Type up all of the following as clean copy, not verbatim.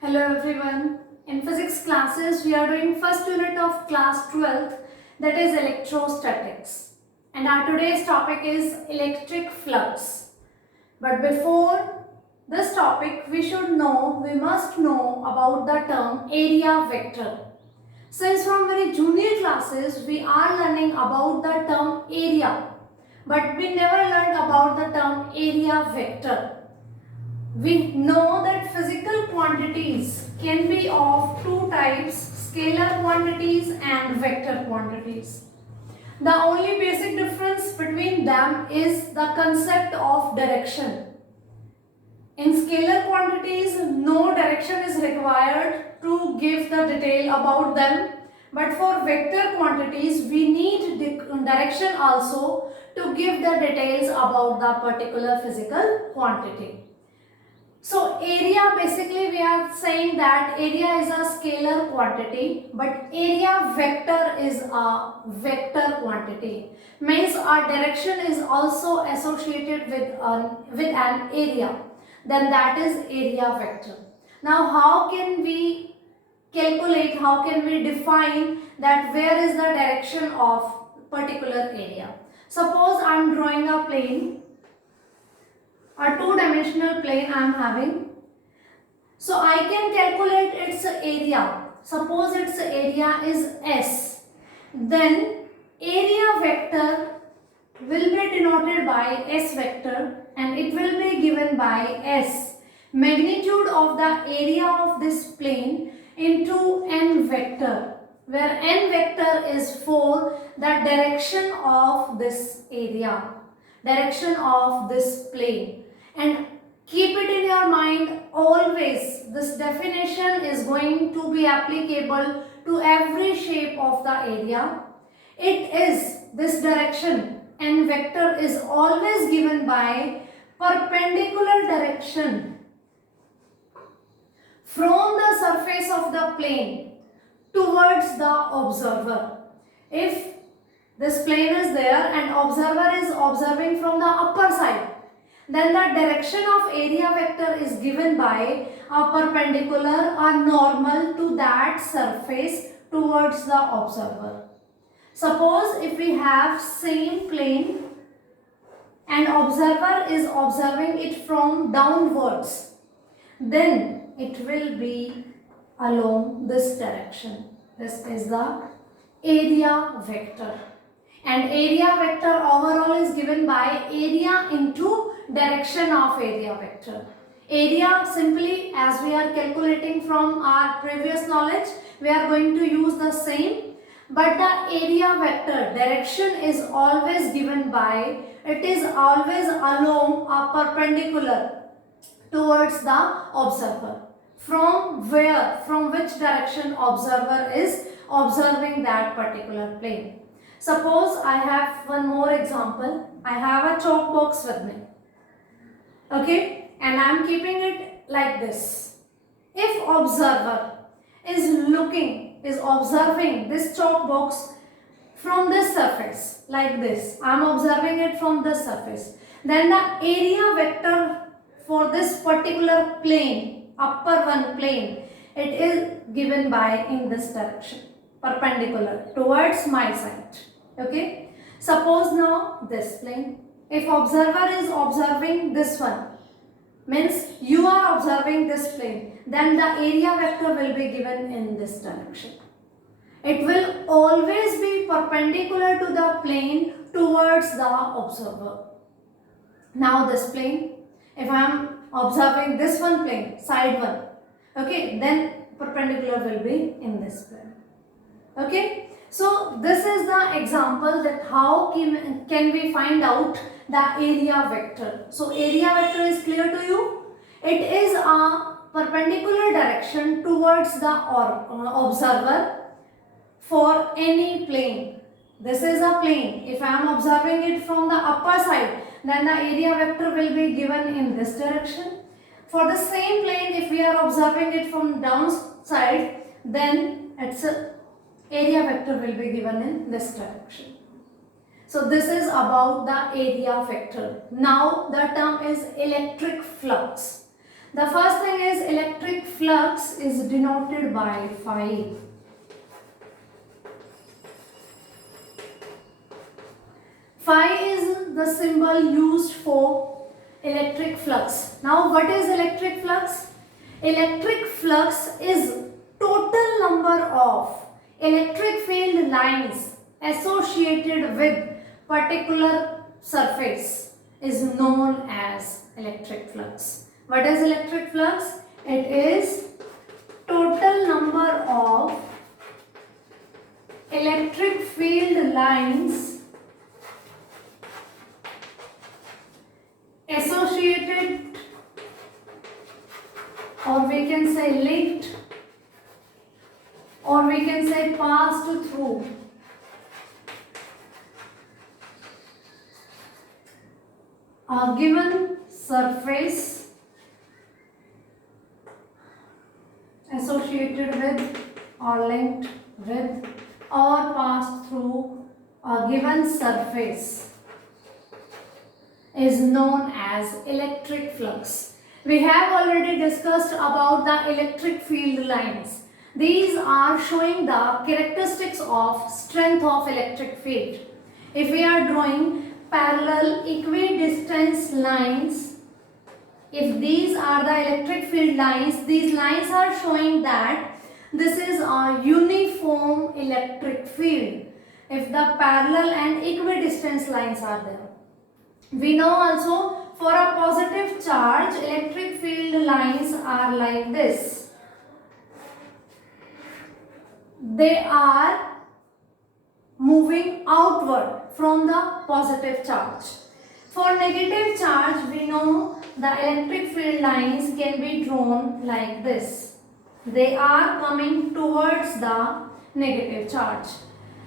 Hello everyone. In physics classes, we are doing first unit of class 12th, that is electrostatics. And our today's topic is electric flux. But before this topic, we must know about the term area vector. Since from very junior classes, we are learning about the term area, but we never learned about the term area vector. We know that physical quantities can be of two types, scalar quantities and vector quantities. The only basic difference between them is the concept of direction. In scalar quantities, no direction is required to give the detail about them. But for vector quantities, we need direction also to give the details about the particular physical quantity. So area, basically we are saying that area is a scalar quantity, but area vector is a vector quantity. Means our direction is also associated with an area. Then that is area vector. Now how can we calculate, how can we define that where is the direction of particular area? Suppose I am drawing a plane, a two-dimensional plane I am having. So I can calculate its area. Suppose its area is S. Then area vector will be denoted by S vector and it will be given by S, magnitude of the area of this plane into n vector, where n vector is for the direction of this area, direction of this plane. And keep it in your mind always, this definition is going to be applicable to every shape of the area. It is, this direction n vector is always given by perpendicular direction from the surface of the plane towards the observer. If this plane is there and observer is observing from the upper side, then the direction of area vector is given by a perpendicular or normal to that surface towards the observer. Suppose if we have same plane and observer is observing it from downwards, then it will be along this direction. This is the area vector. And area vector overall is given by area into direction of area vector. Area, simply as we are calculating from our previous knowledge, we are going to use the same. But the area vector direction is always given by, it is always along a perpendicular towards the observer. From where, from which direction observer is observing that particular plane. Suppose I have one more example. I have a chalk box with me. Okay, and I am keeping it like this. If observer is observing this chalk box from this surface, like this, I am observing it from this surface, then the area vector for this particular plane, upper one plane, it is given by in this direction, perpendicular towards my side. Okay, suppose now this plane, if observer is observing this one, means you are observing this plane, then the area vector will be given in this direction. It will always be perpendicular to the plane towards the observer. Now this plane, if I am observing this one plane, side one, okay, then perpendicular will be in this plane. Okay, so this is the example that how can we find out the area vector. So area vector is clear to you. It is a perpendicular direction towards the observer for any plane. This is a plane. If I am observing it from the upper side, then the area vector will be given in this direction. For the same plane, if we are observing it from downside, then its area vector will be given in this direction. So this is about the area vector. Now the term is electric flux. The first thing is electric flux is denoted by phi. Phi is the symbol used for electric flux. Now what is electric flux? Electric flux is total number of electric field lines associated with particular surface is known as electric flux. What is electric flux? It is total number of electric field lines associated, or we can say linked, or we can say passed through a given surface associated with or linked with or passed through a given surface is known as electric flux. We have already discussed about the electric field lines. These are showing the characteristics of strength of electric field. If we are drawing parallel equidistant lines, if these are the electric field lines, these lines are showing that this is a uniform electric field. If the parallel and equidistant lines are there. We know also for a positive charge, electric field lines are like this. They are moving outward from the positive charge. For negative charge, we know the electric field lines can be drawn like this. They are coming towards the negative charge.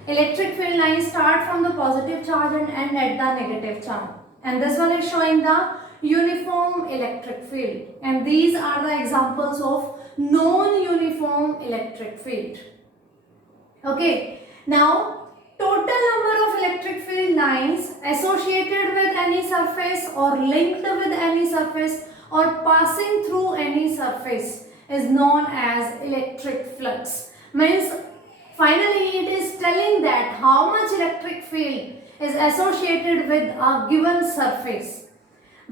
Electric field lines start from the positive charge and end at the negative charge. And this one is showing the uniform electric field. And these are the examples of non-uniform electric field. Okay. Now, total number of electric field lines associated with any surface or linked with any surface or passing through any surface is known as electric flux. Means finally it is telling that how much electric field is associated with a given surface.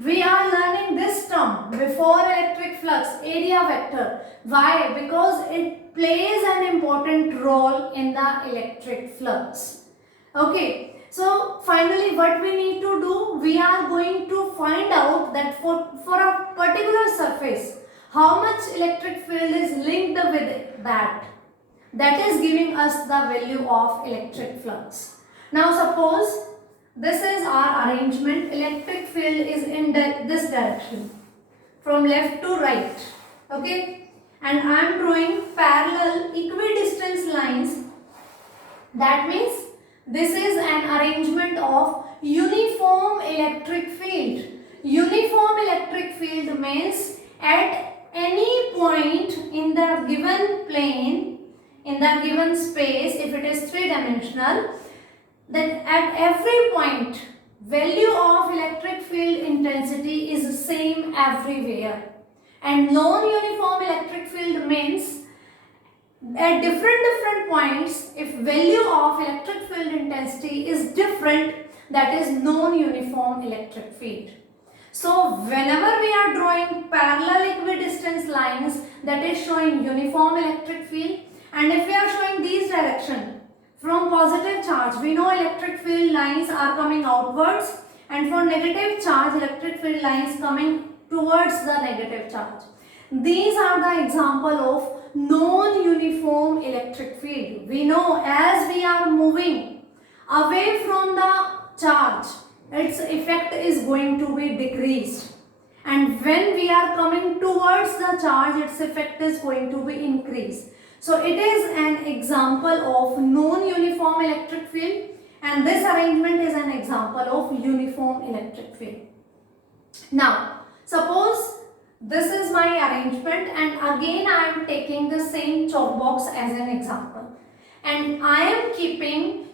We are learning this term before electric flux, area vector. Why? Because it plays an important role in the electric flux. Okay, so finally what we need to do, we are going to find out that for a particular surface, how much electric field is linked with that. That is giving us the value of electric flux. Now suppose this is our arrangement, electric field is in this direction, from left to right, okay, and I am drawing parallel equidistant lines. That means this is an arrangement of uniform electric field. Uniform electric field means at any point in the given plane, in the given space, if it is three-dimensional, then at every point value of electric field intensity is same everywhere. And non-uniform electric field means at different points, if value of electric field intensity is different, that is non-uniform electric field. So whenever we are drawing parallel equidistant lines, that is showing uniform electric field. And if we are showing these direction from positive charge, we know electric field lines are coming outwards, and for negative charge, electric field lines coming towards the negative charge. These are the example of non-uniform electric field. We know as we are moving away from the charge, its effect is going to be decreased. And when we are coming towards the charge, its effect is going to be increased. So it is an example of non-uniform electric field, and this arrangement is an example of uniform electric field. Now, suppose this is my arrangement, and again I am taking the same chalk box as an example, and I am keeping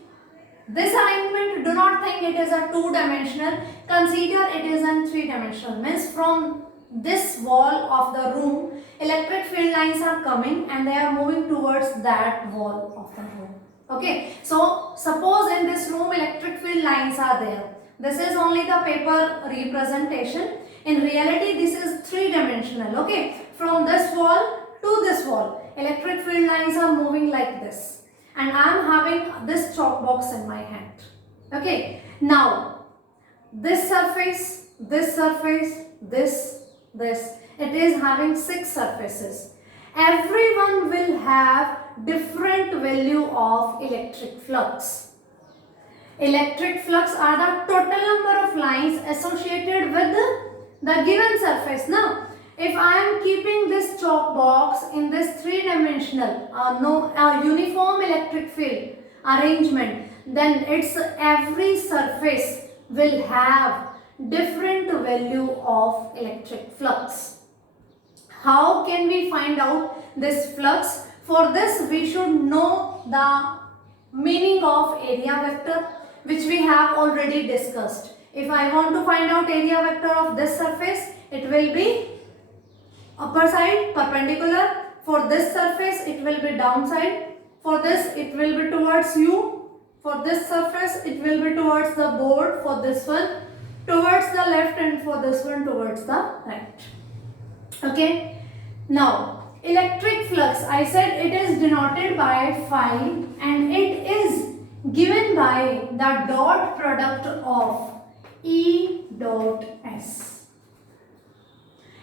this arrangement. Do not think it is a two-dimensional, consider it is a three-dimensional, means from this wall of the room, electric field lines are coming and they are moving towards that wall of the room. Okay, so suppose in this room electric field lines are there. This is only the paper representation. In reality, this is three-dimensional. Okay, from this wall to this wall, electric field lines are moving like this. And I am having this chalk box in my hand. Okay, now this surface, this, it is having 6 surfaces. Everyone will have different value of electric flux. Electric flux are the total number of lines associated with the given surface. Now, if I am keeping this chalk box in this three-dimensional uniform electric field arrangement, then its every surface will have different value of electric flux. How can we find out this flux? For this, we should know the meaning of area vector, which we have already discussed. If I want to find out area vector of this surface, it will be upper side perpendicular. For this surface, it will be downside. For this, it will be towards you. For this surface, it will be towards the board. For this one, towards the left, and for this one, towards the right. Okay. Now, electric flux, I said it is denoted by phi and it is given by the dot product of E dot S.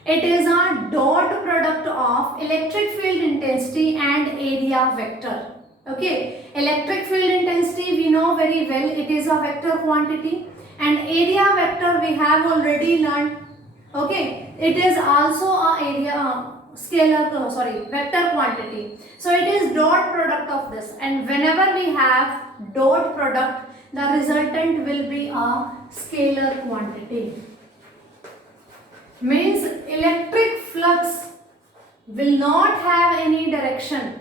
It is a dot product of electric field intensity and area vector. Okay, electric field intensity we know very well, it is a vector quantity, and area vector we have already learned. Okay, it is also a vector quantity. So it is dot product of this, and whenever we have dot product, the resultant will be a scalar quantity. Means electric flux will not have any direction.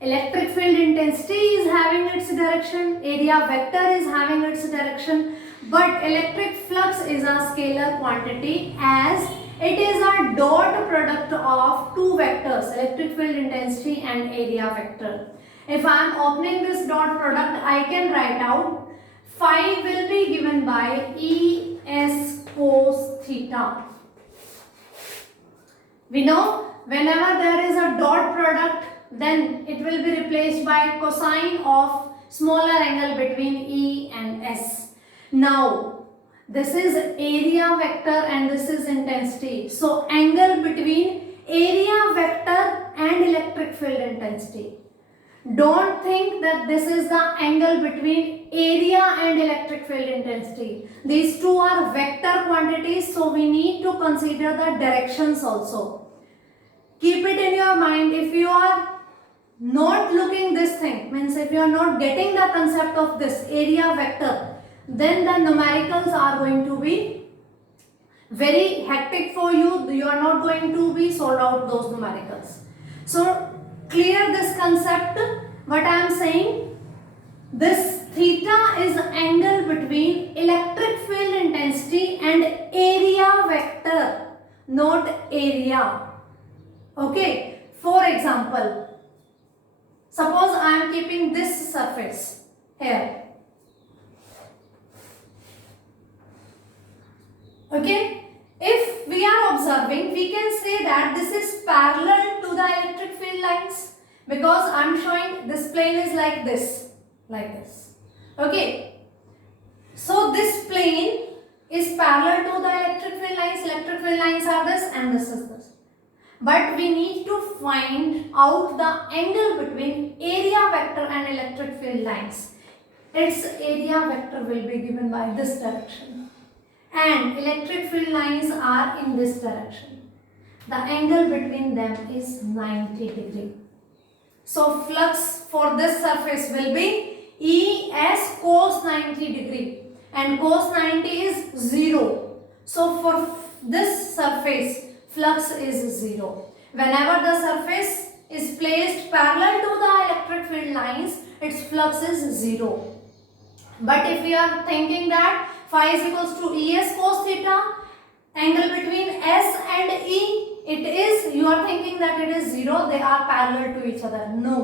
Electric field intensity is having its direction, area vector is having its direction, but electric flux is a scalar quantity as it is a dot product of two vectors, electric field intensity and area vector. If I am opening this dot product, I can write out phi will be given by E S cos theta. We know whenever there is a dot product, then it will be replaced by cosine of smaller angle between E and S. Now, this is area vector and this is intensity. So, angle between area vector and electric field intensity. Don't think that this is the angle between area and electric field intensity. These two are vector quantities, so we need to consider the directions also. Keep it in your mind. If you are not looking this thing, means if you are not getting the concept of this area vector, then the numericals are going to be very hectic for you. You are not going to be solved out those numericals. So clear this concept. What I am saying, this theta is angle between electric field intensity and area vector, not area. Okay, for example, suppose I am keeping this surface here. Okay, if we are observing, we can say that this is parallel to the electric field lines, because I am showing this plane is like this, Okay, so this plane is parallel to the electric field lines. Electric field lines are this and this is this. But we need to find out the angle between area vector and electric field lines. Its area vector will be given by this direction, and electric field lines are in this direction. The angle between them is 90 degree. So flux for this surface will be E S cos 90 degree, and cos 90 is 0. So for this surface, flux is 0. Whenever the surface is placed parallel to the electric field lines, its flux is 0. But if we are thinking that phi is equals to Es cos theta, angle between S and thinking that it is 0, they are parallel to each other. No.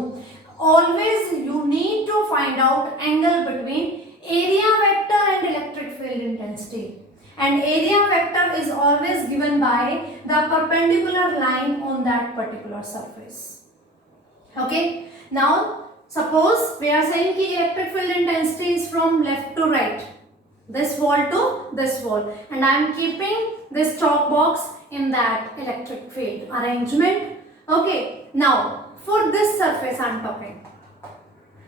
Always you need to find out angle between area vector and electric field intensity. And area vector is always given by the perpendicular line on that particular surface. Okay. Now suppose we are saying that electric field intensity is from left to right, this wall to this wall, and I am keeping this chalk box in that electric field arrangement. Okay. Now for this surface I am talking.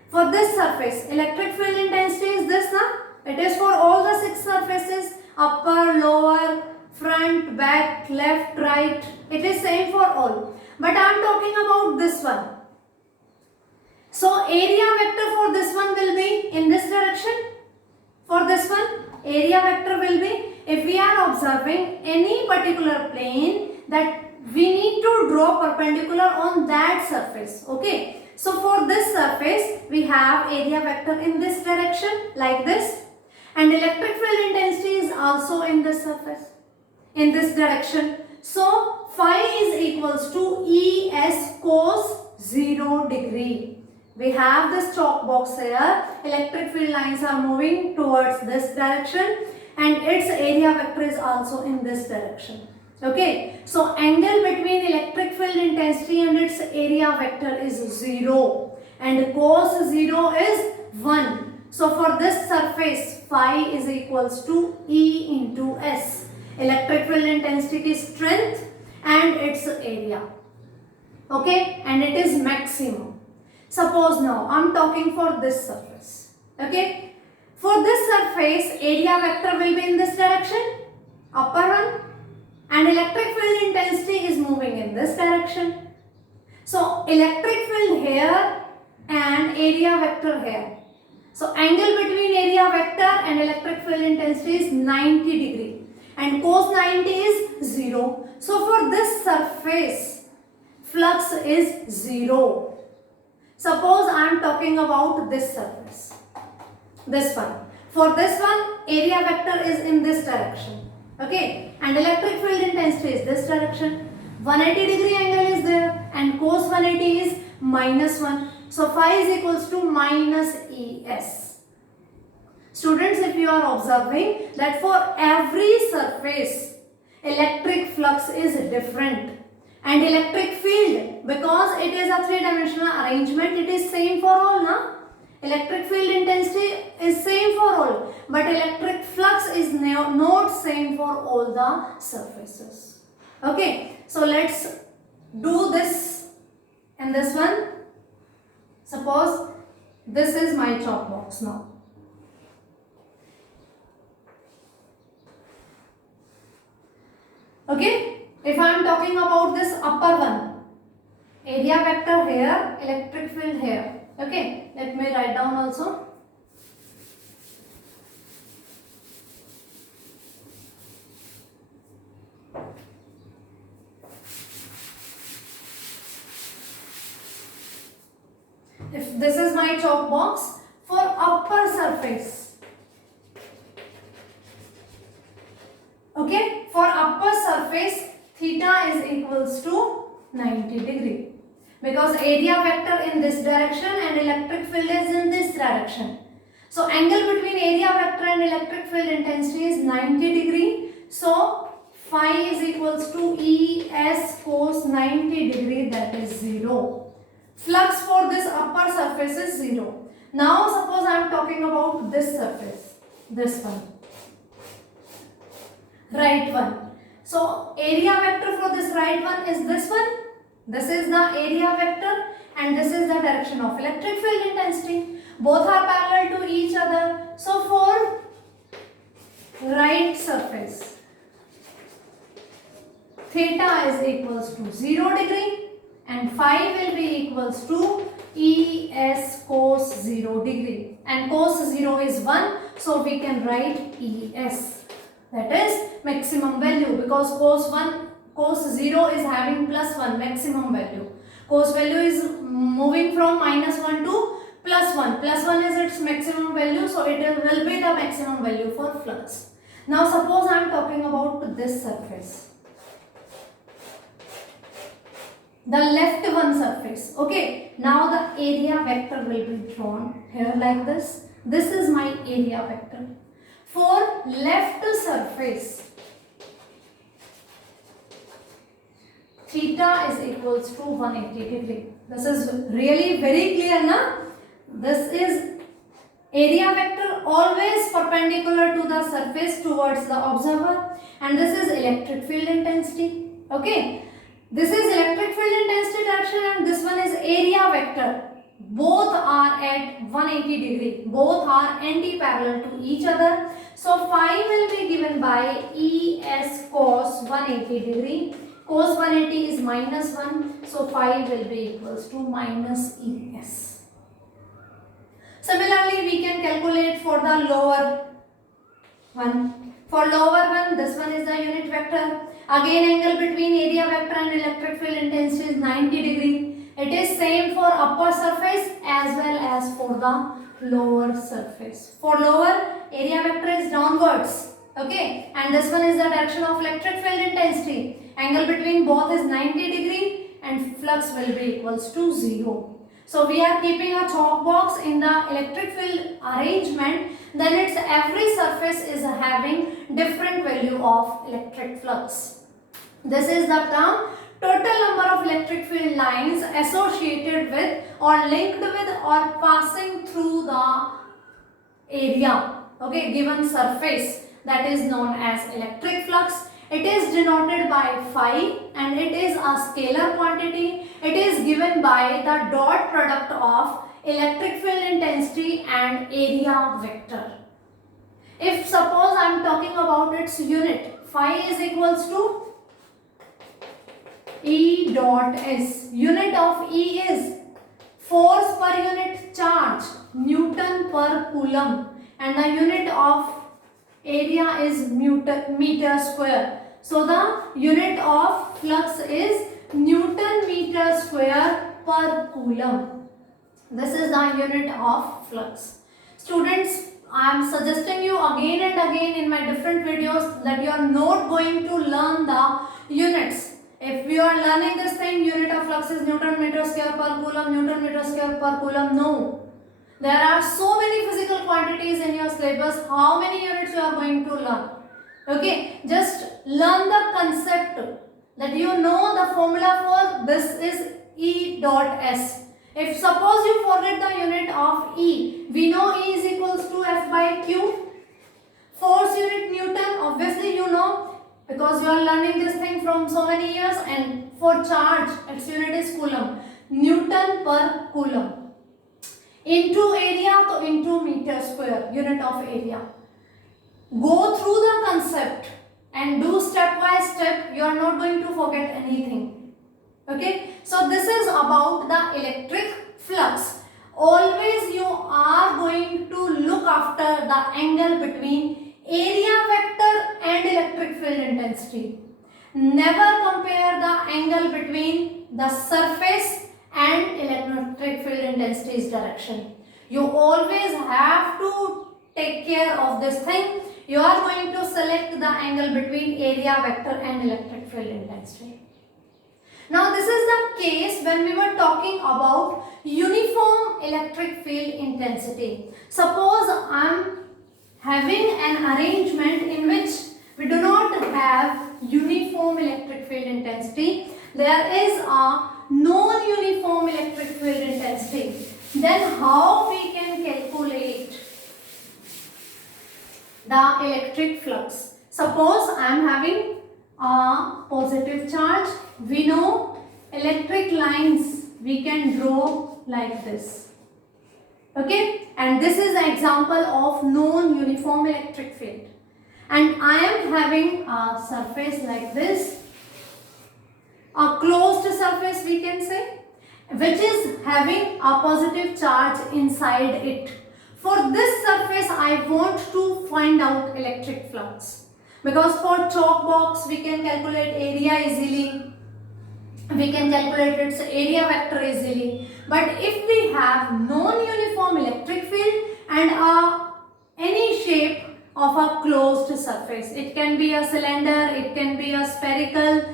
For this surface, electric field intensity is this, na? It is for all the 6 surfaces, upper, lower, front, back, left, right. It is same for all. But I am talking about this one. So area vector for this one will be in this direction. For this one, area vector will be, if we are observing any particular plane, that we need to draw perpendicular on that surface. Okay. So for this surface, we have area vector in this direction, like this, and electric field intensity is also in this surface, in this direction. So phi is equals to Es cos 0 degree. We have this chalk box here. Electric field lines are moving towards this direction, and its area vector is also in this direction. Okay, so angle between electric field intensity and its area vector is 0, and cos 0 is 1. So for this surface, phi is equals to E into S. Electric field intensity is strength and its area. Okay, and it is maximum. Suppose now I am talking for this surface. Okay, for this surface, area vector will be in this direction, upper one. And electric field intensity is moving in this direction. So electric field here and area vector here. So angle between area vector and electric field intensity is 90 degree. And cos 90 is 0. So for this surface, flux is 0. Suppose I am talking about this surface. This one. For this one, area vector is in this direction. Okay, and electric field intensity is this direction. 180 degree angle is there, and cos 180 is -1. So phi is equals to minus Es. Students, if you are observing that for every surface, electric flux is different, and electric field, because it is a 3-dimensional arrangement, it is same for all, na? Electric field intensity is same for all, but electric flux is not same for all the surfaces. Okay, so let's do this in this one. Suppose this is my chalk box now. Okay, if I am talking about this upper one, area vector here, electric field here. Okay, let me write down also. If this is my chalk box, for upper surface. Okay, for upper surface, theta is equals to 90 degree. Because area vector in this direction and electric field is in this direction. So angle between area vector and electric field intensity is 90 degree. So phi is equals to Es cos 90 degree, that is 0. Flux for this upper surface is 0. Now suppose I am talking about this surface, this one, right one. So area vector for this right one is this one. This is the area vector and this is the direction of electric field intensity. Both are parallel to each other. So for right surface, theta is equals to 0 degree and phi will be equals to Es cos 0 degree. And cos 0 is 1, so we can write Es. That is maximum value, because cos 0 is having +1 maximum value. Cos value is moving from -1 to +1. +1 is its maximum value, so it will be the maximum value for flux. Now suppose I am talking about this surface. the left one surface. Okay, now the area vector will be drawn here like this. This is my area vector. For left surface, theta is equals to 180 degree. This is really very clear, na? This is area vector always perpendicular to the surface towards the observer, and this is electric field intensity. Okay, this is electric field intensity direction and this one is area vector. Both are at 180 degree. Both are anti-parallel to each other. So phi will be given by Es cos 180 degree. Cos 180 is minus 1. So phi will be equals to minus Es. Similarly, we can calculate for the lower one. For lower one, this one is the unit vector. Again, angle between area vector and electric field intensity is 90 degree. It is same for upper surface as well as for the lower surface. For lower, area vector is downwards. Okay, and this one is the direction of electric field intensity. Angle between both is 90 degree and flux will be equals to 0. So we are keeping a chalk box in the electric field arrangement. Then its every surface is having different value of electric flux. This is the term total number of electric field lines associated with or linked with or passing through the area, okay, given surface, that is known as electric flux. It is denoted by phi and it is a scalar quantity. It is given by the dot product of electric field intensity and area vector. If suppose I am talking about its unit, phi is equals to E dot S. Unit of E is force per unit charge, Newton per coulomb, and the unit of area is meter square. So the unit of flux is Newton meter square per coulomb. This is the unit of flux. Students, I am suggesting you again and again in my different videos that you are not going to learn the units. If you are learning this thing, unit of flux is Newton meter square per coulomb, Newton meter square per coulomb. No. There are so many physical quantities in your syllabus. How many units you are going to learn? Okay, just learn the concept that you know the formula for this is E dot S. If suppose you forget the unit of E, we know E is equals to F by Q. Force unit Newton, obviously you know because you are learning this thing from so many years, and for charge its unit is coulomb. Newton per coulomb. Into area, so into meter square, unit of area. Go through the concept and do step by step. You are not going to forget anything. Okay, so this is about the electric flux. Always you are going to look after the angle between area vector and electric field intensity. Never compare the angle between the surface and electric field intensity's direction. You always have to take care of this thing. You are going to select the angle between area vector and electric field intensity. Now this is the case when we were talking about uniform electric field intensity. Suppose I am having an arrangement in which we do not have uniform electric field intensity. There is a non-uniform electric field intensity. Then how we can calculate the electric flux? Suppose I am having a positive charge. We know electric lines we can draw like this. Okay, and this is an example of non-uniform electric field. And I am having a surface like this, a closed surface we can say, which is having a positive charge inside it. For this surface I want to find out electric flux, because for chalk box we can calculate area easily, we can calculate its area vector easily. But if we have non-uniform electric field and any shape of a closed surface, it can be a cylinder, it can be a spherical,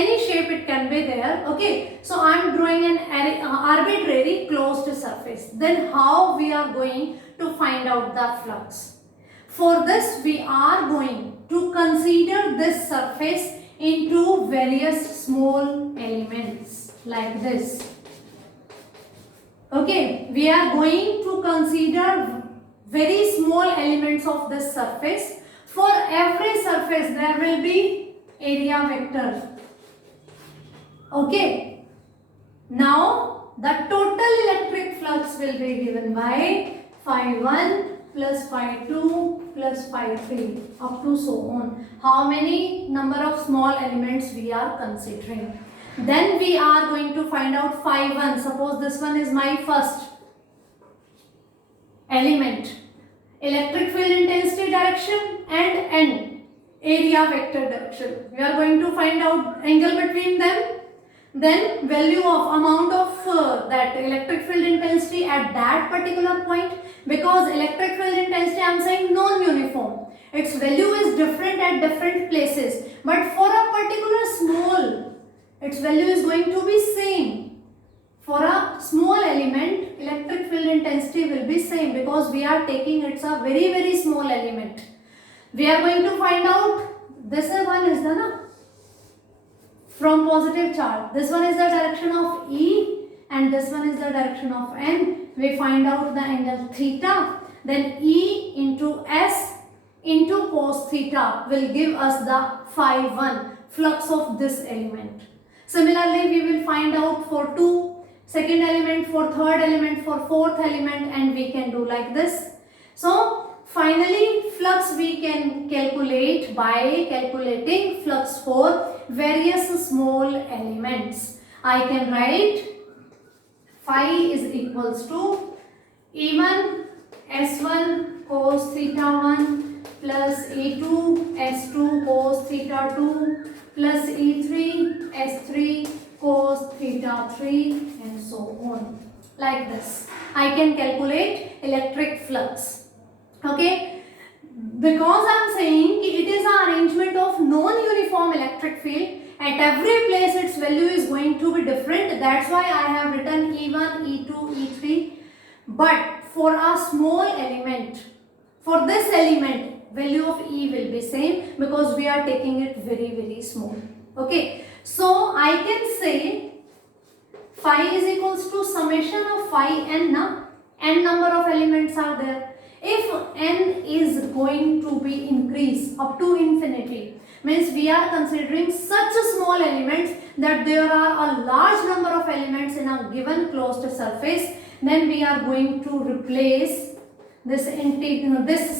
any shape it can be there. Okay, so I am drawing an arbitrary closed surface. Then how we are going to find out the flux? For this we are going to consider this surface into various small elements like this. Okay, we are going to consider very small elements of this surface. For every surface there will be area vector. Okay, now the total electric flux will be given by phi 1 plus phi 2 plus phi 3 up to so on. How many number of small elements we are considering? Then we are going to find out phi 1. Suppose this one is my first element. Electric field intensity direction and n area vector direction. We are going to find out angle between them. Then value of amount of that electric field intensity at that particular point. Because electric field intensity I am saying non-uniform. Its value is different at different places. But for a particular small, its value is going to be same. For a small element, electric field intensity will be same because we are taking it's a very small element. We are going to find out this one is the from positive charge. This one is the direction of E and this one is the direction of N. We find out the angle theta. Then E into S into cos theta will give us the phi 1 flux of this element. Similarly, we will find out for second element, for third element, for fourth element, and we can do like this. So finally flux we can calculate by calculating flux for various small elements. I can write phi is equals to E1 S1 cos theta 1 plus E2 S2 cos theta 2 plus E3 S3 cos theta 3 and so on. Like this I can calculate electric flux. Okay, because I am saying it is an arrangement of non-uniform electric field. At every place its value is going to be different. That's why I have written E1, E2, E3. But for a small element, for this element, value of E will be same because we are taking it very small. Okay, so I can say phi is equals to summation of phi n. N number of elements are there. If n is going to be increased up to infinity, means we are considering such small elements that there are a large number of elements in a given closed surface, then we are going to replace this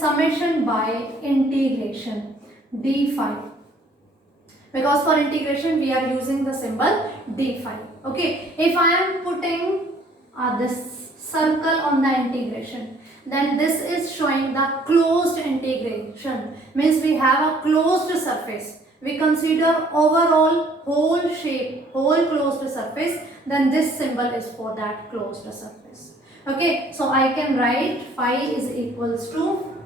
summation by integration d phi. Because for integration we are using the symbol d phi. Okay, if I am putting this circle on the integration, then this is showing the closed integration, means we have a closed surface. We consider overall whole shape, whole closed surface, then this symbol is for that closed surface. Okay, so I can write phi is equals to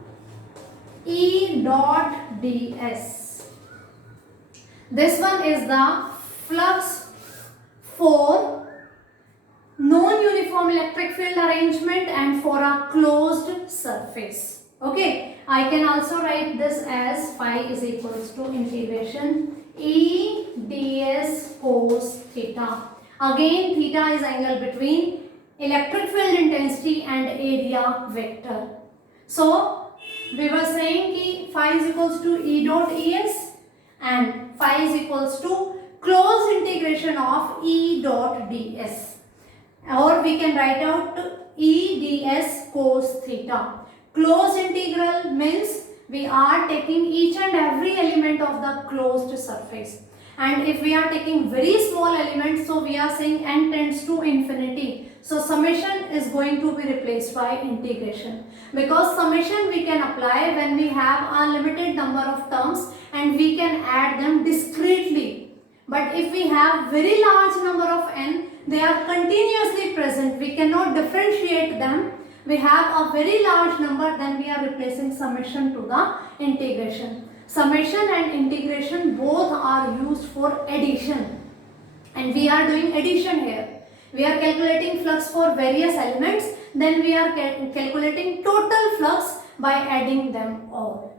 E dot ds. This one is the flux for non-uniform electric field arrangement and for a closed surface. Okay, I can also write this as phi is equals to integration E ds cos theta. Again, theta is angle between electric field intensity and area vector. So we were saying ki phi is equals to E dot es and phi is equals to closed integration of E dot ds. Or we can write out E ds cos theta. Closed integral means we are taking each and every element of the closed surface. And if we are taking very small elements, so we are saying n tends to infinity. So summation is going to be replaced by integration. Because summation we can apply when we have a limited number of terms and we can add them discretely. But if we have very large number of n, they are continuously present, we cannot differentiate them. We have a very large number, then we are replacing summation to the integration. Summation and integration both are used for for addition, and we are doing addition here. We are calculating flux for various elements, then we are calculating total flux by adding them all.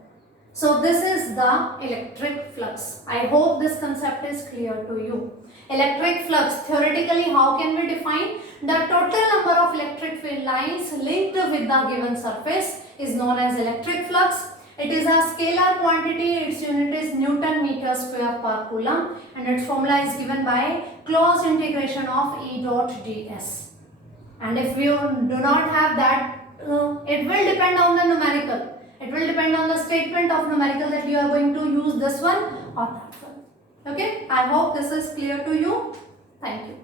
So this is the electric flux. I hope this concept is clear to you. Electric flux, theoretically how can we define? The total number of electric field lines linked with the given surface is known as electric flux. It is a scalar quantity, its unit is Newton meter square per coulomb, and its formula is given by closed integration of E dot ds. And if you do not have that, it will depend on the numerical. It will depend on the statement of numerical that you are going to use this one or that one. Okay, I hope this is clear to you. Thank you.